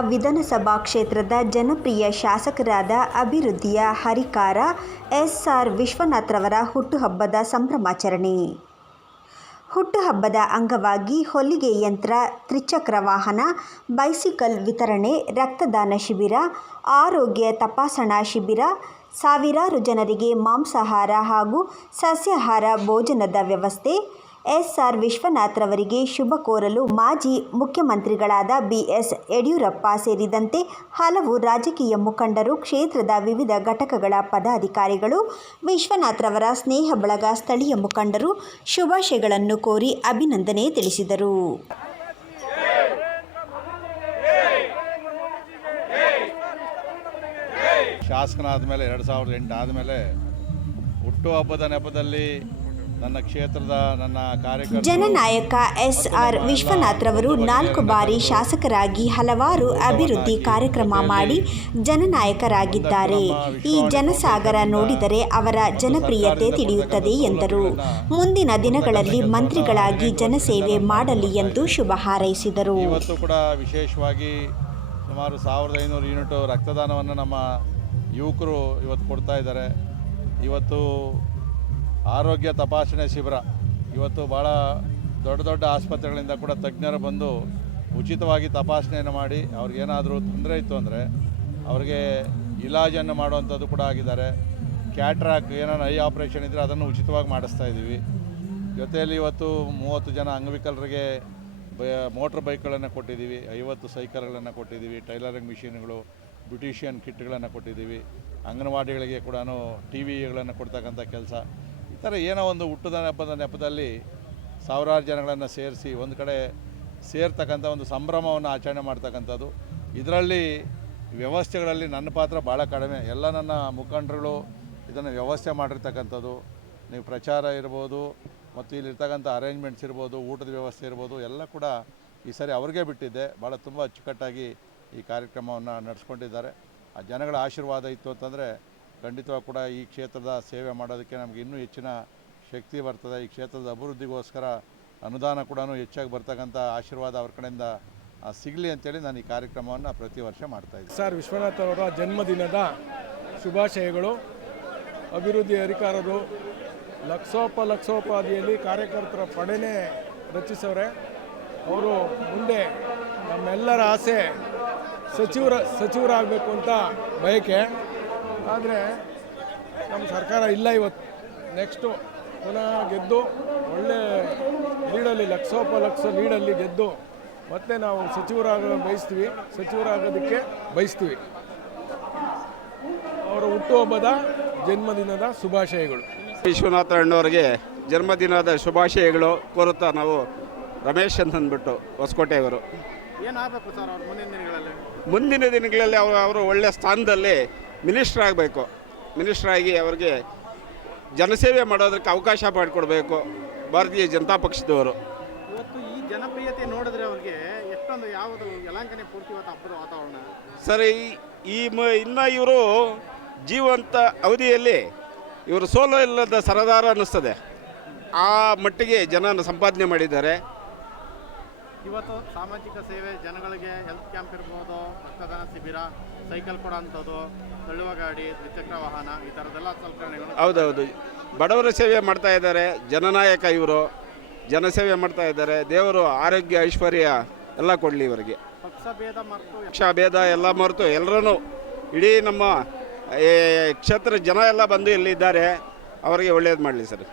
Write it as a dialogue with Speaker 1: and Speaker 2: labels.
Speaker 1: ವಿಧಾನಸಭಾ ಕ್ಷೇತ್ರದ ಜನಪ್ರಿಯ ಶಾಸಕರಾದ ಅಭಿವೃದ್ಧಿಯ ಹರಿಕಾರ ಎಸ್ ಆರ್ ವಿಶ್ವನಾಥ್ರವರ ಹುಟ್ಟುಹಬ್ಬದ ಸಂಭ್ರಮಾಚರಣೆ. ಹುಟ್ಟುಹಬ್ಬದ ಅಂಗವಾಗಿ ಹೊಲಿಗೆ ಯಂತ್ರ, ತ್ರಿಚಕ್ರ ವಾಹನ, ಬೈಸಿಕಲ್ ವಿತರಣೆ, ರಕ್ತದಾನ ಶಿಬಿರ, ಆರೋಗ್ಯ ತಪಾಸಣಾ ಶಿಬಿರ, ಸಾವಿರಾರು ಜನರಿಗೆ ಮಾಂಸಾಹಾರ ಹಾಗೂ ಸಸ್ಯಾಹಾರ ಭೋಜನದ ವ್ಯವಸ್ಥೆ ಎಸ್ ಆರ್ ವಿಶ್ವನಾಥ್ರವರಿಗೆ ಶುಭ ಕೋರಲು ಮಾಜಿ ಮುಖ್ಯಮಂತ್ರಿಗಳಾದ ಬಿಎಸ್ ಯಡಿಯೂರಪ್ಪ ಸೇರಿದಂತೆ ಹಲವು ರಾಜಕೀಯ ಮುಖಂಡರು ಕ್ಷೇತ್ರದ ವಿವಿಧ ಘಟಕಗಳ ಪದಾಧಿಕಾರಿಗಳು, ವಿಶ್ವನಾಥ್ರವರ ಸ್ನೇಹ ಬಳಗ ಸ್ಥಳೀಯ ಮುಖಂಡರು ಶುಭಾಶಯಗಳನ್ನು ಕೋರಿ ಅಭಿನಂದನೆ ತಿಳಿಸಿದರು.
Speaker 2: ಶಾಸಕನಾದ ಮೇಲೆ ಎರಡು ಸಾವಿರದ ಎಂಟು ಆದಮೇಲೆ ಹುಟ್ಟುಹಬ್ಬದ ನೆಪದಲ್ಲಿ ನನ್ನ ಕ್ಷೇತ್ರದ ನನ್ನ
Speaker 1: ಜನನಾಯಕ ಎಸ್ ಆರ್ ವಿಶ್ವನಾಥ್ರವರು ನಾಲ್ಕು ಬಾರಿ ಶಾಸಕರಾಗಿ ಹಲವಾರು ಅಭಿವೃದ್ಧಿ ಕಾರ್ಯಕ್ರಮ ಮಾಡಿ ಜನನಾಯಕರಾಗಿದ್ದಾರೆ. ಈ ಜನಸಾಗರ ನೋಡಿದರೆ ಅವರ ಜನಪ್ರಿಯತೆ ತಿಳಿಯುತ್ತದೆ ಎಂದರು. ಮುಂದಿನ ದಿನಗಳಲ್ಲಿ ಮಂತ್ರಿಗಳಾಗಿ ಜನಸೇವೆ ಮಾಡಲಿ ಎಂದು ಶುಭ ಹಾರೈಸಿದರು.
Speaker 2: ಇವತ್ತು ಕೂಡ ವಿಶೇಷವಾಗಿ ಸುಮಾರು ಸಾವಿರದ ಐನೂರು ಯೂನಿಟ್ ರಕ್ತದಾನವನ್ನು ನಮ್ಮ ಯುವಕರು ಇವತ್ತು ಕೊಡ್ತಾ ಇದ್ದಾರೆ. ಇವತ್ತು ಆರೋಗ್ಯ ತಪಾಸಣೆ ಶಿಬಿರ. ಇವತ್ತು ಭಾಳ ದೊಡ್ಡ ದೊಡ್ಡ ಆಸ್ಪತ್ರೆಗಳಿಂದ ಕೂಡ ತಜ್ಞರು ಬಂದು ಉಚಿತವಾಗಿ ತಪಾಸಣೆಯನ್ನು ಮಾಡಿ ಅವ್ರಿಗೇನಾದರೂ ತೊಂದರೆ ಇತ್ತು ಅಂದರೆ ಅವ್ರಿಗೆ ಇಲಾಜನ್ನು ಮಾಡುವಂಥದ್ದು ಕೂಡ ಆಗಿದ್ದಾರೆ. ಕ್ಯಾಟ್ರಾಕ್ ಏನಾರು ಐ ಆಪ್ರೇಷನ್ ಇದ್ದರೆ ಅದನ್ನು ಉಚಿತವಾಗಿ ಮಾಡಿಸ್ತಾ ಇದ್ದೀವಿ. ಜೊತೆಯಲ್ಲಿ ಇವತ್ತು ಮೂವತ್ತು ಜನ ಅಂಗವಿಕಲರಿಗೆ ಬ, ಮೋಟ್ರ್ ಬೈಕ್ಗಳನ್ನು ಕೊಟ್ಟಿದ್ದೀವಿ. ಐವತ್ತು ಸೈಕಲ್ಗಳನ್ನು ಕೊಟ್ಟಿದ್ದೀವಿ. ಟೈಲರಿಂಗ್ ಮಿಷಿನ್ಗಳು, ಬ್ಯೂಟಿಷಿಯನ್ ಕಿಟ್ಗಳನ್ನು ಕೊಟ್ಟಿದ್ದೀವಿ. ಅಂಗನವಾಡಿಗಳಿಗೆ ಕೂಡ ಟಿ ವಿಗಳನ್ನು ಕೊಡ್ತಕ್ಕಂಥ ಕೆಲಸ. ಥರ ಏನೋ ಒಂದು ಹುಟ್ಟದ ಹಬ್ಬದ ನೆಪದಲ್ಲಿ ಸಾವಿರಾರು ಜನಗಳನ್ನು ಸೇರಿಸಿ ಒಂದು ಕಡೆ ಸೇರ್ತಕ್ಕಂಥ ಒಂದು ಸಂಭ್ರಮವನ್ನು ಆಚರಣೆ ಮಾಡ್ತಕ್ಕಂಥದ್ದು. ಇದರಲ್ಲಿ ವ್ಯವಸ್ಥೆಗಳಲ್ಲಿ ನನ್ನ ಪಾತ್ರ ಭಾಳ ಕಡಿಮೆ. ಎಲ್ಲ ನನ್ನ ಮುಖಂಡರುಗಳು ಇದನ್ನು ವ್ಯವಸ್ಥೆ ಮಾಡಿರ್ತಕ್ಕಂಥದ್ದು. ನೀವು ಪ್ರಚಾರ ಇರ್ಬೋದು, ಮತ್ತು ಇಲ್ಲಿರ್ತಕ್ಕಂಥ ಅರೇಂಜ್ಮೆಂಟ್ಸ್ ಇರ್ಬೋದು, ಊಟದ ವ್ಯವಸ್ಥೆ ಇರ್ಬೋದು, ಎಲ್ಲ ಕೂಡ ಈ ಸರಿ ಅವ್ರಿಗೆ ಬಿಟ್ಟಿದ್ದೆ. ಭಾಳ ತುಂಬ ಅಚ್ಚುಕಟ್ಟಾಗಿ ಈ ಕಾರ್ಯಕ್ರಮವನ್ನು ನಡೆಸ್ಕೊಂಡಿದ್ದಾರೆ. ಆ ಜನಗಳ ಆಶೀರ್ವಾದ ಇತ್ತು ಅಂತಂದರೆ ಖಂಡಿತವಾಗಿ ಕೂಡ ಈ ಕ್ಷೇತ್ರದ ಸೇವೆ ಮಾಡೋದಕ್ಕೆ ನಮಗೆ ಇನ್ನೂ ಹೆಚ್ಚಿನ ಶಕ್ತಿ ಬರ್ತದೆ. ಈ ಕ್ಷೇತ್ರದ ಅಭಿವೃದ್ಧಿಗೋಸ್ಕರ ಅನುದಾನ ಕೂಡ ಹೆಚ್ಚಾಗಿ ಬರ್ತಕ್ಕಂಥ ಆಶೀರ್ವಾದ ಅವ್ರ ಕಡೆಯಿಂದ ಸಿಗಲಿ ಅಂತೇಳಿ ನಾನು ಈ ಕಾರ್ಯಕ್ರಮವನ್ನು ಪ್ರತಿ ವರ್ಷ ಮಾಡ್ತಾಯಿದ್ದೆ
Speaker 3: ಸರ್, ವಿಶ್ವನಾಥ್ ಅವರ ಜನ್ಮದಿನದ ಶುಭಾಶಯಗಳು. ಅಭಿವೃದ್ಧಿ ಅಧಿಕಾರರು ಲಕ್ಷೋಪ ಲಕ್ಷೋಪಾದಿಯಲ್ಲಿ ಕಾರ್ಯಕರ್ತರ ಪಡೆನೇ ರಚಿಸವ್ರೆ. ಅವರು ಮುಂದೆ ನಮ್ಮೆಲ್ಲರ ಆಸೆ ಸಚಿವರ, ಸಚಿವರಾಗಬೇಕು ಅಂತ ಬಯಕೆ. ಆದರೆ ನಮ್ಮ ಸರ್ಕಾರ ಇಲ್ಲ ಇವತ್ತು. ನೆಕ್ಸ್ಟು ಪುನಃ ಗೆದ್ದು ಒಳ್ಳೆ ಲೀಡಲ್ಲಿ ಲಕ್ಷೋಪ ಲಕ್ಷ ಲೀಡಲ್ಲಿ ಗೆದ್ದು ಮತ್ತೆ ನಾವು ಸಚಿವರಾಗ ಬಯಸ್ತೀವಿ. ಸಚಿವರಾಗೋದಕ್ಕೆ ಬಯಸ್ತೀವಿ. ಅವರ ಹುಟ್ಟುಹಬ್ಬದ ಜನ್ಮದಿನದ ಶುಭಾಶಯಗಳು.
Speaker 4: ವಿಶ್ವನಾಥ ಅಣ್ಣವರಿಗೆ ಜನ್ಮದಿನದ ಶುಭಾಶಯಗಳು ಕೋರುತ್ತಾ ನಾವು ರಮೇಶ್ ಅಂತ ಅಂದ್ಬಿಟ್ಟು ಹೊಸಕೋಟೆಯವರು
Speaker 5: ಏನಾಗಬೇಕು ಸರ್ ಅವರು ಮುಂದಿನ ದಿನಗಳಲ್ಲಿ?
Speaker 4: ಮುಂದಿನ ದಿನಗಳಲ್ಲಿ ಅವರು ಅವರು ಒಳ್ಳೆಯ ಸ್ಥಾನದಲ್ಲಿ ಮಿನಿಸ್ಟರ್ ಆಗಬೇಕು. ಮಿನಿಸ್ಟರ್ ಆಗಿ ಅವರಿಗೆ ಜನಸೇವೆ ಮಾಡೋದಕ್ಕೆ ಅವಕಾಶ ಮಾಡಿಕೊಡ್ಬೇಕು. ಭಾರತೀಯ ಜನತಾ ಪಕ್ಷದವರು.
Speaker 5: ಇವತ್ತು ಈ ಜನಪ್ರಿಯತೆ ನೋಡಿದ್ರೆ ಅವ್ರಿಗೆ ಎಷ್ಟೊಂದು ಯಾವುದು ಯಲಾಂಕನೆ ಪೂರ್ತಿ ಇವತ್ತು ಹಬ್ಬದ ವಾತಾವರಣ.
Speaker 4: ಸರ್ ಈ- ಈ ಮ ಇನ್ನು ಇವರು ಜೀವಂತ ಅವಧಿಯಲ್ಲಿ ಇವರು ಸೋಲೋ ಇಲ್ಲದ ಸರದಾರ ಅನ್ನಿಸ್ತದೆ. ಆ ಮಟ್ಟಿಗೆ ಜನನ ಸಂಪಾದನೆ ಮಾಡಿದ್ದಾರೆ.
Speaker 5: ಇವತ್ತು ಸಾಮಾಜಿಕ ಸೇವೆ ಜನಗಳಿಗೆ ಹೆಲ್ತ್ ಕ್ಯಾಂಪ್ ಇರ್ಬೋದು ರಕ್ತದಾನ ಶಿಬಿರ ಸೈಕಲ್ ಕೊಡೋಂಥದ್ದು ತಳ್ಳುವ ಗಾಡಿ ದ್ವಿಚಕ್ರ ವಾಹನ ಈ ಥರದ್ದೆಲ್ಲ ಸಲಕರಣೆಗಳು
Speaker 4: ಹೌದೌದು. ಬಡವರ ಸೇವೆ ಮಾಡ್ತಾ ಇದ್ದಾರೆ ಜನನಾಯಕ ಇವರು ಜನಸೇವೆ ಮಾಡ್ತಾ ಇದ್ದಾರೆ ದೇವರು ಆರೋಗ್ಯ ಐಶ್ವರ್ಯ ಎಲ್ಲ ಕೊಡಲಿ ಇವರಿಗೆ.
Speaker 5: ಪಕ್ಷ ಭೇದ ಮರೆತು
Speaker 4: ಪಕ್ಷ ಭೇದ ಎಲ್ಲ ಮರೆತು ಎಲ್ಲರೂ ಇಡೀ ನಮ್ಮ ಕ್ಷೇತ್ರ ಜನ ಎಲ್ಲ ಬಂದು ಇಲ್ಲಿದ್ದಾರೆ ಅವರಿಗೆ ಒಳ್ಳೇದು ಮಾಡಲಿ ಸರ್.